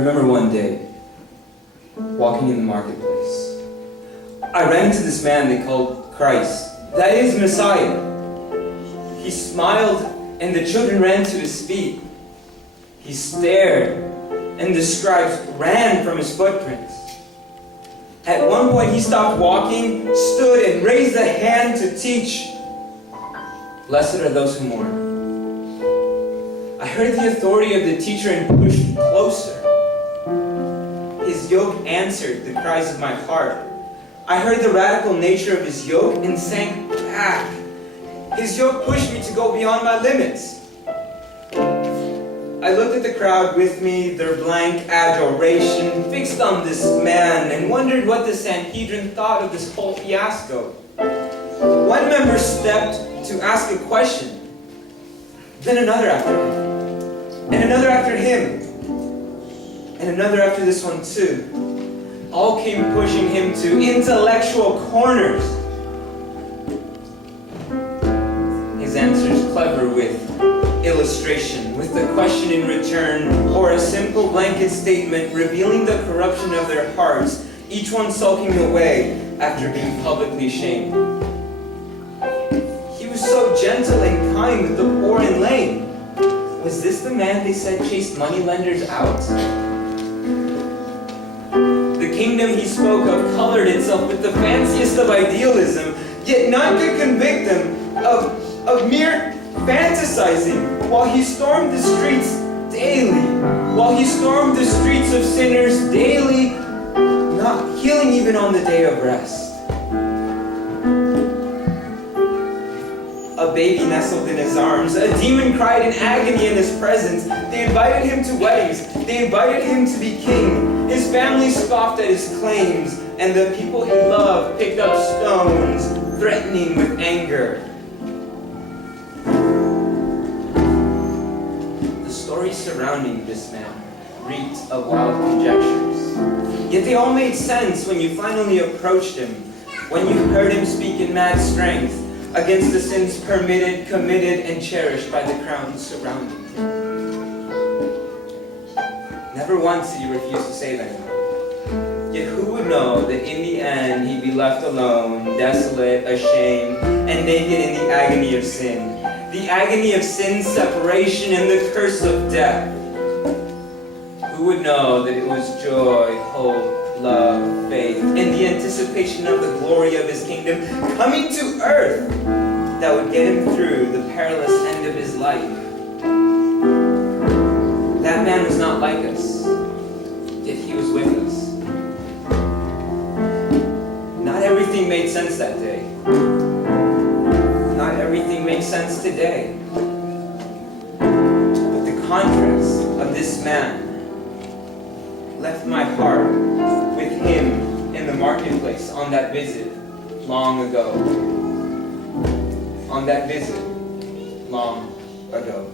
remember one day, walking in the marketplace, I ran into this man they called Christ, that is Messiah. He smiled and the children ran to his feet. He stared and the scribes ran from his footprints. At one point he stopped walking, stood and raised a hand to teach. Blessed are those who mourn. I heard the authority of the teacher and pushed closer. His yoke answered the cries of my heart. I heard the radical nature of his yoke and sank back. His yoke pushed me to go beyond my limits. I looked at the crowd with me, their blank adoration fixed on this man, and wondered what the Sanhedrin thought of this whole fiasco. One member stepped to ask a question, then another after him, and another after him, and another after this one too. All came pushing him to intellectual corners. His answers clever with illustration, with the question in return, or a simple blanket statement revealing the corruption of their hearts, each one sulking away after being publicly shamed. He was so gentle and kind with the poor and lame. Was this the man they said chased moneylenders out? The kingdom he spoke of colored itself with the fanciest of idealism, yet none could convict him of mere fantasizing while he stormed the streets daily, while he stormed the streets of sinners daily, not healing even on the day of rest. A baby nestled in his arms, a demon cried in agony in his presence. They invited him to weddings, they invited him to be king. His family scoffed at his claims, and the people he loved picked up stones, threatening with anger. The stories surrounding this man reeked of wild conjectures. Yet they all made sense when you finally approached him, when you heard him speak in mad strength against the sins permitted, committed, and cherished by the crowds surrounding him. Never once did he refuse to save anyone. Yet who would know that in the end he'd be left alone, desolate, ashamed, and naked in the agony of sin. The agony of sin, separation, and the curse of death. Who would know that it was joy, hope, love, faith, and the anticipation of the glory of his kingdom coming to earth that would get him through the perilous end of his life? That man was not like us, yet he was with us. Not everything made sense that day. Not everything makes sense today. But the contrast of this man left my heart with him in the marketplace on that visit long ago. On that visit long ago.